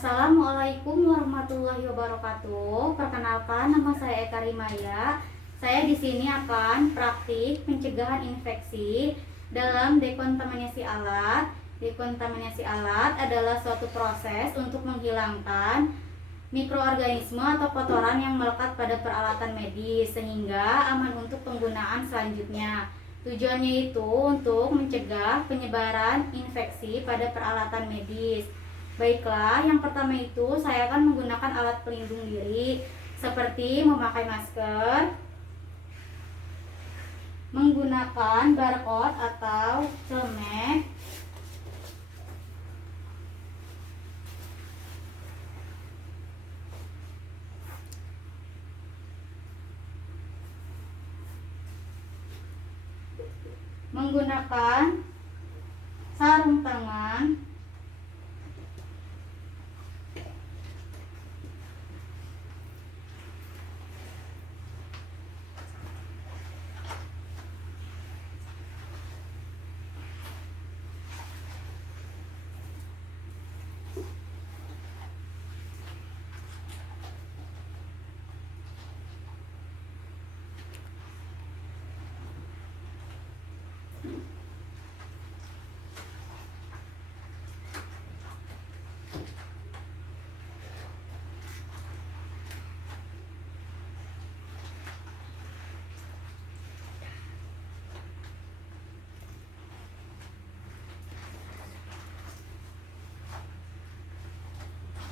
Assalamualaikum warahmatullahi wabarakatuh. Perkenalkan, nama saya Eka Rimaya. Saya di sini akan praktik pencegahan infeksi dalam dekontaminasi alat. Dekontaminasi alat adalah suatu proses untuk menghilangkan mikroorganisme atau kotoran yang melekat pada peralatan medis sehingga aman untuk penggunaan selanjutnya. Tujuannya itu untuk mencegah penyebaran infeksi pada peralatan medis. Baiklah, yang pertama itu saya akan menggunakan alat pelindung diri seperti memakai masker, menggunakan barcode atau celemek, menggunakan sarung tangan,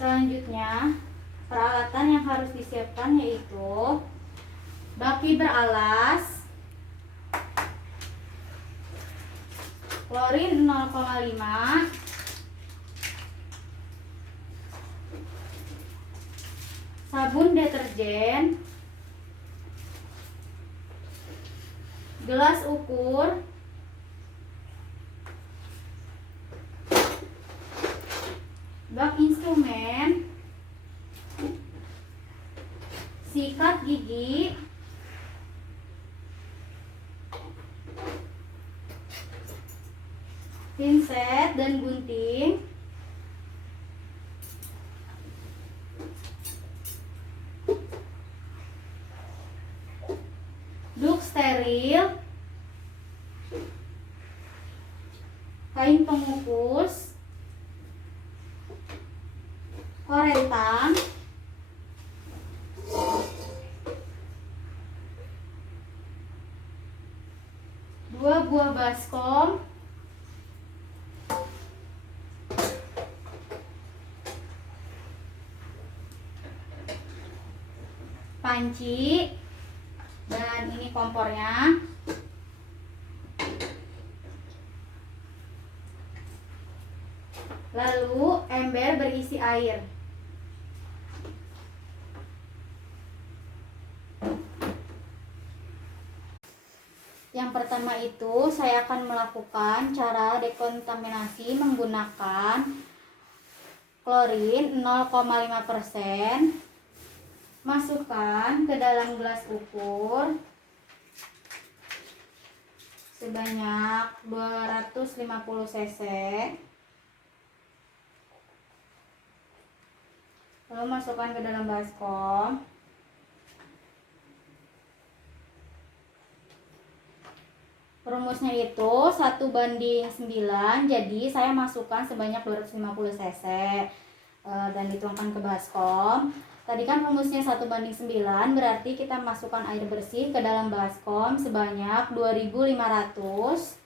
Selanjutnya, peralatan yang harus disiapkan yaitu baki beralas, klorin 0,5, sabun deterjen, gelas ukur, bak instrumen, sikat gigi, pinset dan gunting, duk steril, kain pengukus, korentan, dua buah baskom, panci, dan ini kompornya, lalu ember berisi air. Yang pertama itu saya akan melakukan cara dekontaminasi menggunakan klorin 0,5%. Masukkan ke dalam gelas ukur sebanyak 250 cc. Lalu masukkan ke dalam baskom. Rumusnya itu 1:9, jadi saya masukkan sebanyak 250 cc dan dituangkan ke baskom. Tadi kan rumusnya 1:9, berarti kita masukkan air bersih ke dalam baskom sebanyak 2500.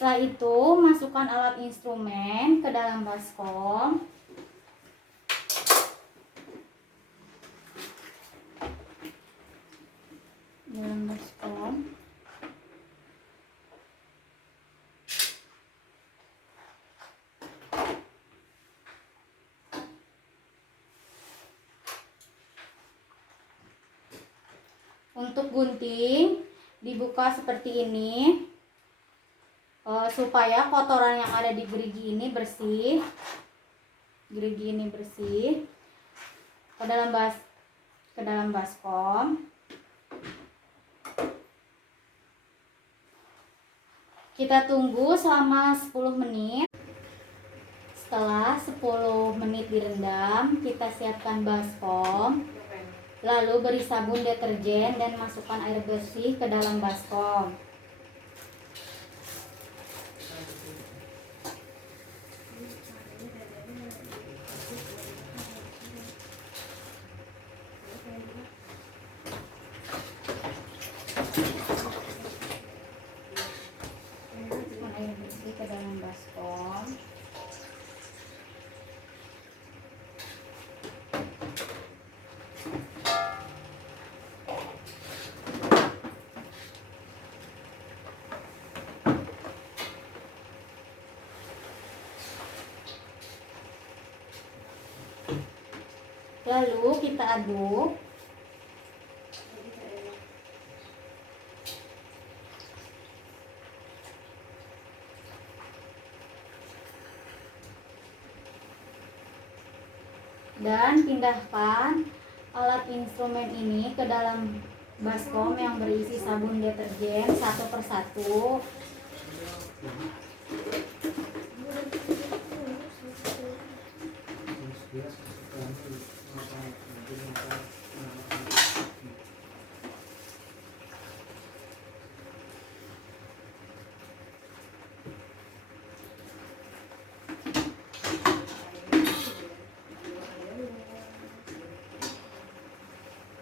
Setelah itu masukkan alat instrumen ke dalam baskom. Untuk gunting dibuka seperti ini supaya kotoran yang ada di gerigi ini bersih. Gerigi ini bersih. Ke ke dalam baskom. Kita tunggu selama 10 menit. Setelah 10 menit direndam, kita siapkan baskom. Lalu beri sabun deterjen dan masukkan air bersih ke dalam baskom. Masukkan air bersih ke dalam baskom. Lalu kita aduk. Dan pindahkan alat instrumen ini ke dalam baskom yang berisi sabun deterjen satu persatu.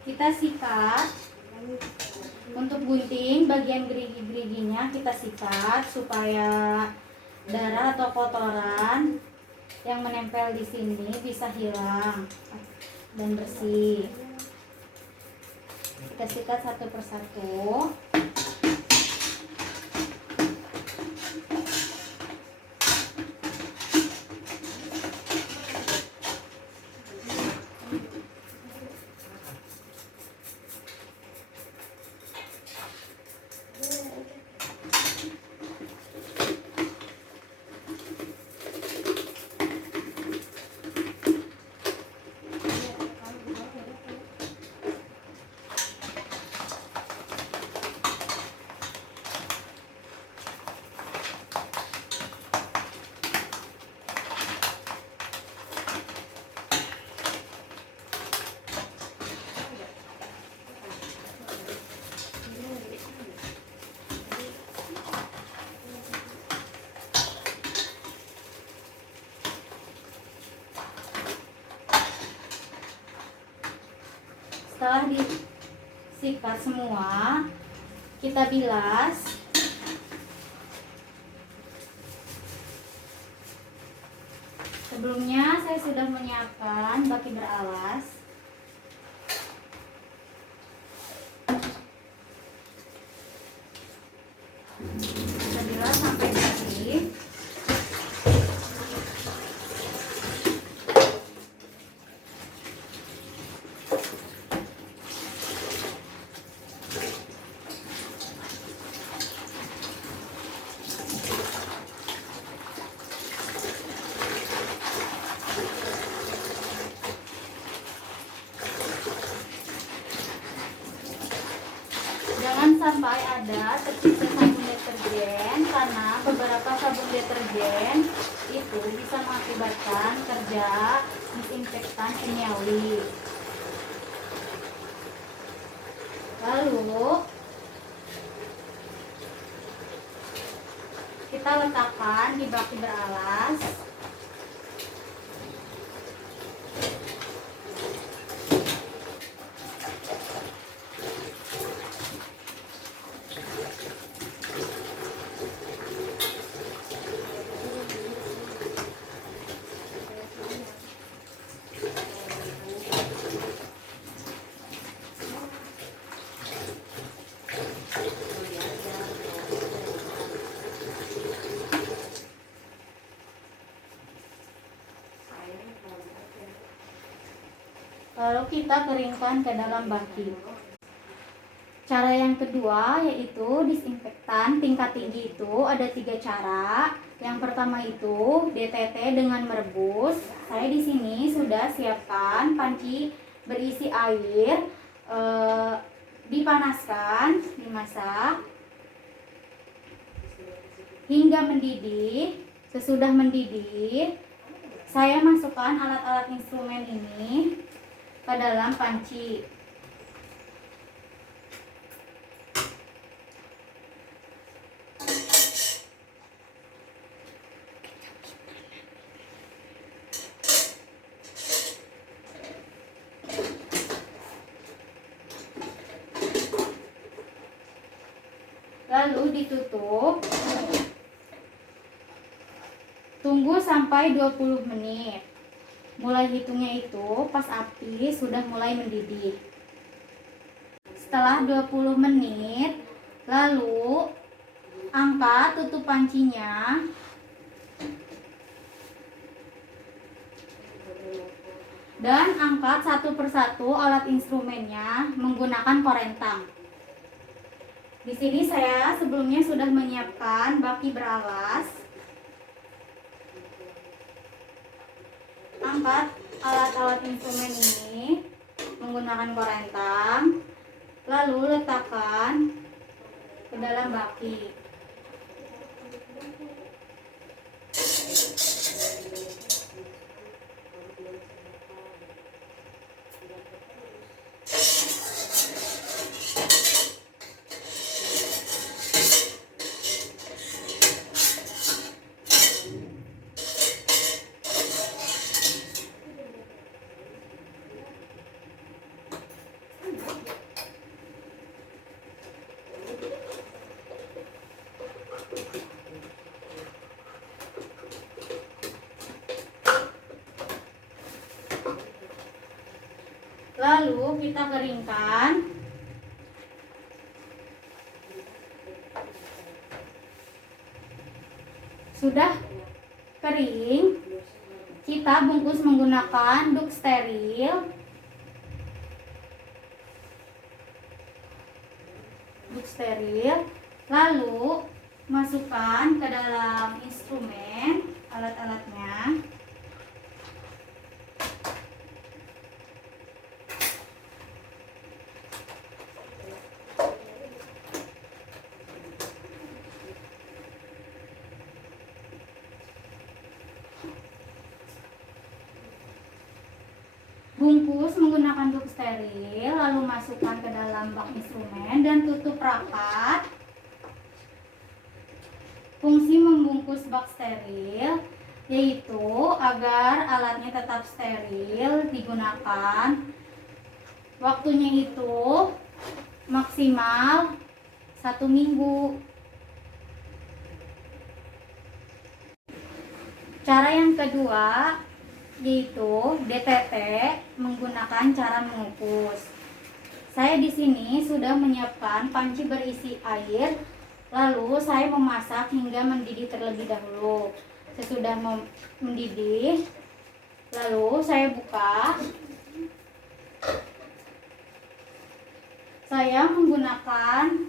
Kita sikat. Untuk gunting bagian gerigi-geriginya kita sikat supaya darah atau kotoran yang menempel di sini bisa hilang dan bersih. Kita sikat satu persatu. Setelah disikat semua, kita bilas. Sebelumnya saya sudah menyiapkan baki beralas. Kita bilas sampai bersih. Jangan sampai ada tersisa sabun deterjen, karena beberapa sabun deterjen itu bisa mengakibatkan kerja disinfektan kimiawi. Lalu kita letakkan di baki beralas. Lalu kita keringkan ke dalam baki. Cara yang kedua yaitu disinfektan tingkat tinggi itu ada 3 cara. Yang pertama itu DTT dengan merebus. Saya di sini sudah siapkan panci berisi air dipanaskan, dimasak hingga mendidih. Sesudah mendidih, saya masukkan alat-alat instrumen ini ke dalam panci. Lalu ditutup. Tunggu sampai 20 menit. Mulai hitungnya itu pas api sudah mulai mendidih. Setelah 20 menit, lalu angkat tutup pancinya. Dan angkat satu persatu alat instrumennya menggunakan korentang. Di sini saya sebelumnya sudah menyiapkan baki beralas. Angkat alat-alat instrumen ini menggunakan korentang, lalu letakkan ke dalam baki. Lalu kita keringkan. Sudah kering, kita bungkus menggunakan duk steril. Lalu masukkan ke dalam instrumen alat-alatnya. Bungkus menggunakan duk steril, lalu masukkan ke dalam bak instrumen dan tutup rapat. Fungsi membungkus bak steril yaitu agar alatnya tetap steril digunakan. Waktunya itu maksimal 1 minggu. Cara yang kedua yaitu DTT menggunakan cara mengukus. Saya di sini sudah menyiapkan panci berisi air, lalu saya memasak hingga mendidih terlebih dahulu. Sesudah mendidih, lalu saya buka. Saya menggunakan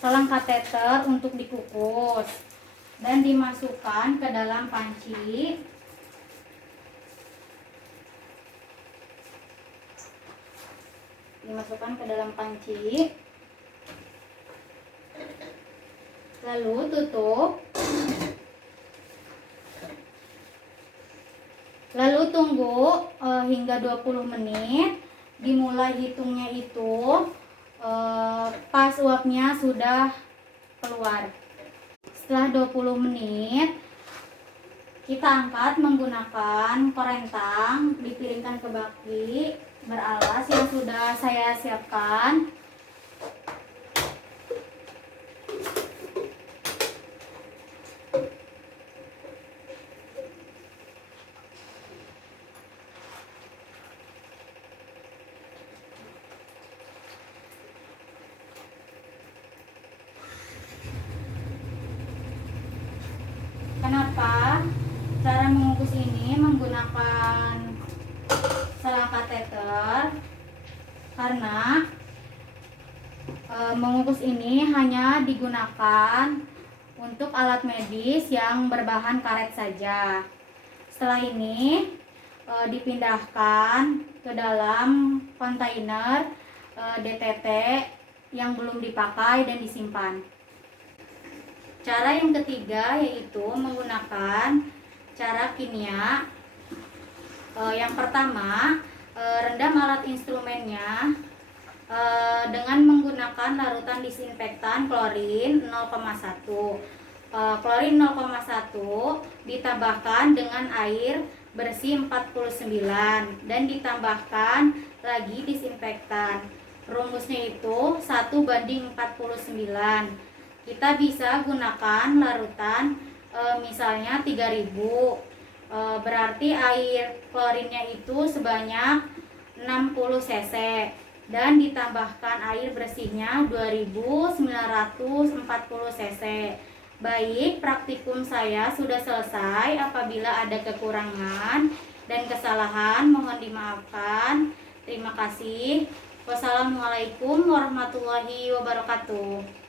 selang kateter untuk dikukus dan dimasukkan ke dalam panci. Lalu tutup. Lalu tunggu hingga 20 menit. Dimulai hitungnya itu pas uapnya sudah keluar. Setelah 20 menit, kita angkat menggunakan korentang, dipiringkan ke baki beralas yang sudah saya siapkan. Kenapa cara mengukus ini menggunakan selang kateter? Karena mengukus ini hanya digunakan untuk alat medis yang berbahan karet saja. Setelah ini dipindahkan ke dalam kontainer DTT yang belum dipakai dan disimpan. Cara yang ketiga yaitu menggunakan cara kimia. Yang pertama, rendam alat instrumennya dengan menggunakan larutan disinfektan klorin 0,1. Klorin 0,1 ditambahkan dengan air bersih 49 dan ditambahkan lagi disinfektan. Rumusnya itu 1:49. Kita bisa gunakan larutan misalnya 3000. Berarti air klorinnya itu sebanyak 60 cc dan ditambahkan air bersihnya 2940 cc. Baik, praktikum saya sudah selesai. Apabila ada kekurangan dan kesalahan mohon dimaafkan. Terima kasih. Wassalamualaikum warahmatullahi wabarakatuh.